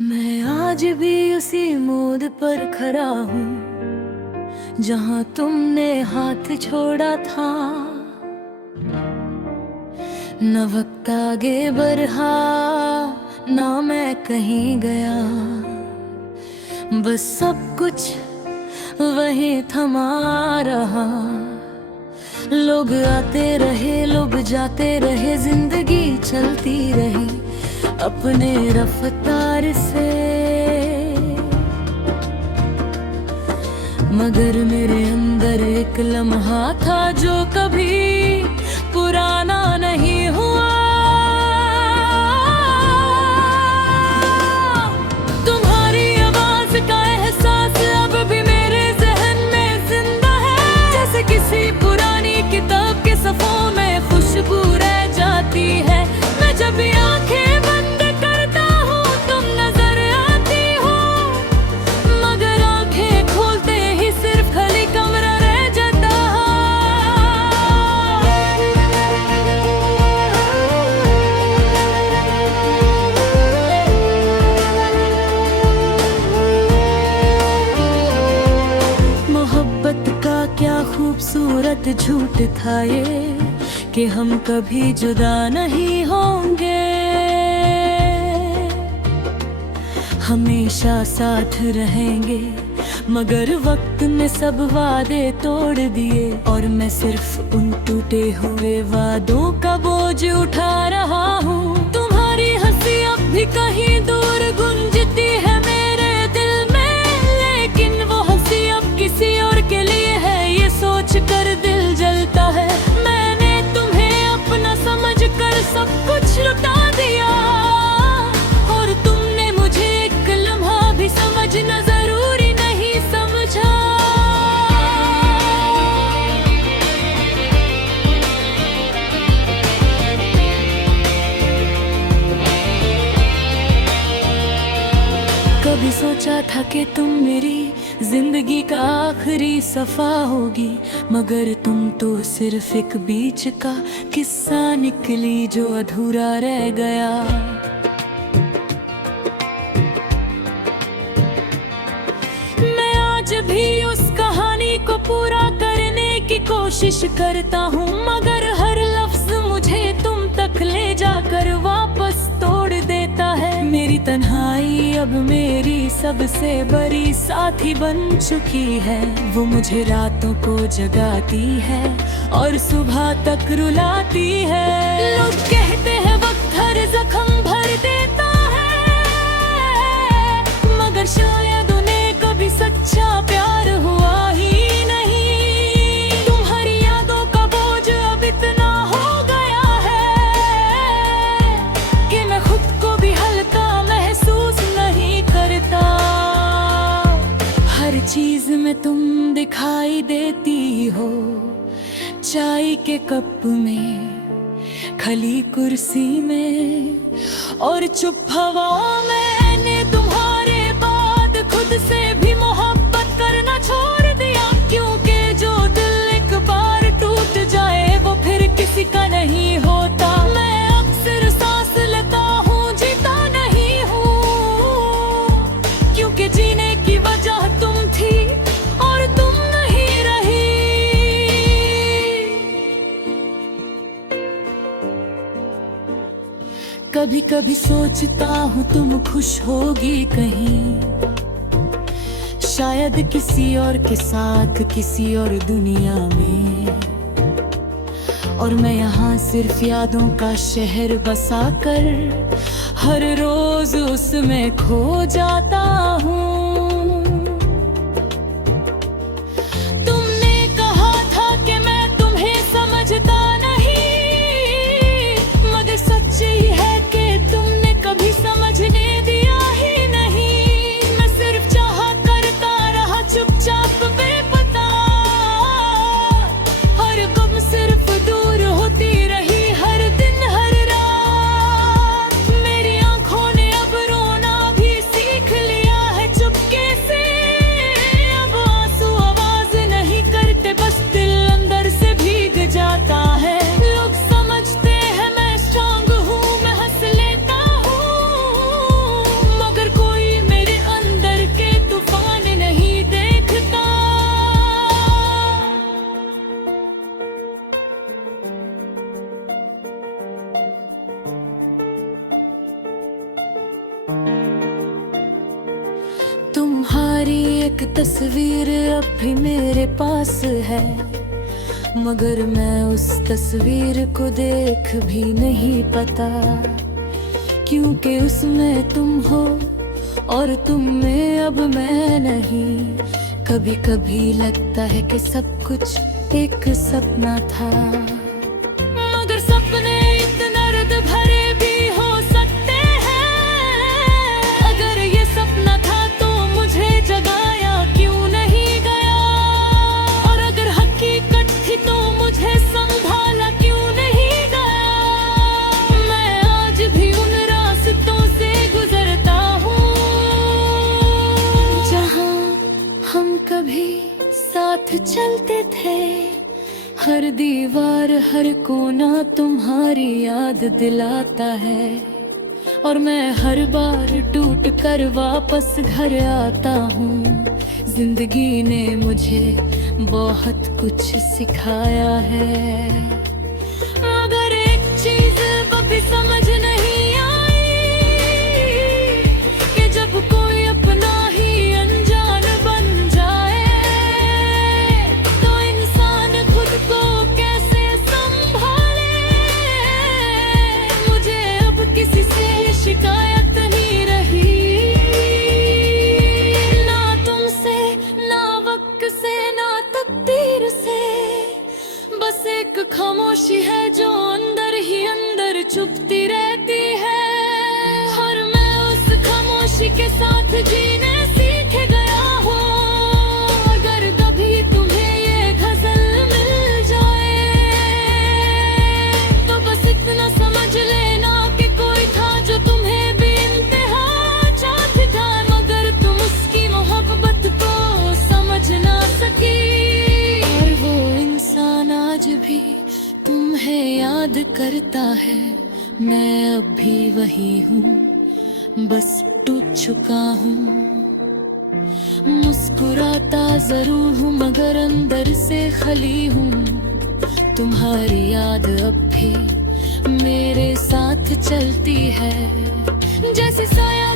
मैं आज भी उसी मोड़ पर खड़ा हूँ जहाँ तुमने हाथ छोड़ा था। न वक्त आगे बढ़ा ना मैं कहीं गया, बस सब कुछ वही थमा रहा। लोग आते रहे, लोग जाते रहे, जिंदगी चलती रही अपने रफ्तार से। मगर मेरे अंदर एक लम्हा था जो कभी पुराना नहीं हुआ। तुम्हारी आवाज का एहसास अब भी मेरे जहन में जिंदा है, जैसे किसी पुरानी किताब के सफ़ों में खुशबू रह जाती है। मैं जब आंखें बंद करता हूँ तुम नजर आती हो, मगर आंखें खोलते ही सिर्फ खाली कमरा रह जाता। मोहब्बत का क्या खूबसूरत झूठ था ये कि हम कभी जुदा नहीं होंगे, हमेशा साथ रहेंगे। मगर वक्त ने सब वादे तोड़ दिए और मैं सिर्फ उन टूटे हुए वादों का बोझ उठा रहा हूँ। तुम्हारी हंसी अब भी कहीं दूर गूंजती है मेरे दिल में, लेकिन वो हंसी अब किसी और के लिए है, ये सोच कर दिल जलता है। मैंने तुम्हें अपना समझ कर सब कुछ लुटा दिया और तुमने मुझे एक लम्हा भी समझना जरूरी नहीं समझा। कभी सोचा था कि तुम मेरी जिंदगी का आखिरी सफा होगी, मगर तुम तो सिर्फ एक बीच का किस्सा निकली जो अधूरा रह गया। मैं आज भी उस कहानी को पूरा करने की कोशिश करता हूँ, मगर हर लफ्ज मुझे तुम तक ले जाकर वापस तोड़ देता है। मेरी तन्हाई अब मेरी सबसे बड़ी साथी बन चुकी है, वो मुझे रातों को जगाती है और सुबह तक रुलाती है। लोग कहते हैं वक्त हर जख्म भर देता है, मगर शायद उन्हें कभी सच्चा प्यार हुआ ही नहीं। तुम्हारी यादों का बोझ अब इतना हो गया है कि मैं खुद को भी हल्का महसूस नहीं करता। हर चीज में तुम दिखाई देती हो, चाय के कप में, खली कुर्सी में और चुप हवा में। मैंने तुम्हारे बाद खुद से भी मोहब्बत करना छोड़ दिया, क्योंकि जो दिल एक बार टूट जाए वो फिर किसी का नहीं होता। मैं अक्सर सांस लेता हूँ, जीता नहीं हूँ, क्योंकि जीने की वजह तुम थी और तुम नहीं रही। कभी कभी सोचता हूँ तुम खुश होगी कहीं, शायद किसी और के साथ किसी और दुनिया में, और मैं यहाँ सिर्फ यादों का शहर बसा कर हर रोज उसमें खो जाता हूँ। तुमने कहा था कि मैं तुम्हें समझता नहीं, मगर सच ही है कि तुमने कभी समझने दिया ही नहीं। मैं सिर्फ चाहा करता रहा चुपचाप बेपता, हर गम सिर्फ दूर होती रही हर दिन हर रात। मेरी आंखों ने अब रोना भी सीख लिया है, चुप तुम्हारी एक तस्वीर अब भी मेरे पास है, मगर मैं उस तस्वीर को देख भी नहीं पता, क्योंकि उसमें तुम हो और तुम में अब मैं नहीं। कभी कभी लगता है कि सब कुछ एक सपना था, मगर सपने इतना दर्द भरे भी हो सकते हैं। अगर ये सपना था तो मुझे जगाया क्यों नहीं गया, और अगर हकीकत थी तो मुझे संभाला क्यों नहीं गया। मैं आज भी उन रास्तों से गुजरता हूँ जहाँ हम कभी साथ चलते थे। हर दीवार हर कोना तुम्हारी याद दिलाता है, और मैं हर बार टूट कर वापस घर आता हूँ। जिंदगी ने मुझे बहुत कुछ सिखाया है, मगर एक चीज कभी समझ नहीं आई कि जब कोई अपना ही अनजान बन जाए तो इंसान खुद को कैसे संभाले। मुझे अब किसी से शिकायत नहीं रही, ना तुमसे ना वक्त से ना तकदीर से। बस एक खामोशी है जो अंदर ही अंदर चुपती रहती है, और मैं उस खामोशी के साथ जीने सीख गया हूँ। अगर कभी तुम्हें ये गजल मिल जाए तो बस इतना समझ लेना कि कोई था जो तुम्हें बेइंतहा चाहता था, मगर तुम उसकी मोहब्बत को समझ ना सकी। और वो इंसान आज भी तुम्हें याद करता है। मैं अब भी वही हूँ, बस टूट चुका हूँ। मुस्कुराता जरूर हूँ मगर अंदर से खली हूँ। तुम्हारी याद अब भी मेरे साथ चलती है, जैसे साया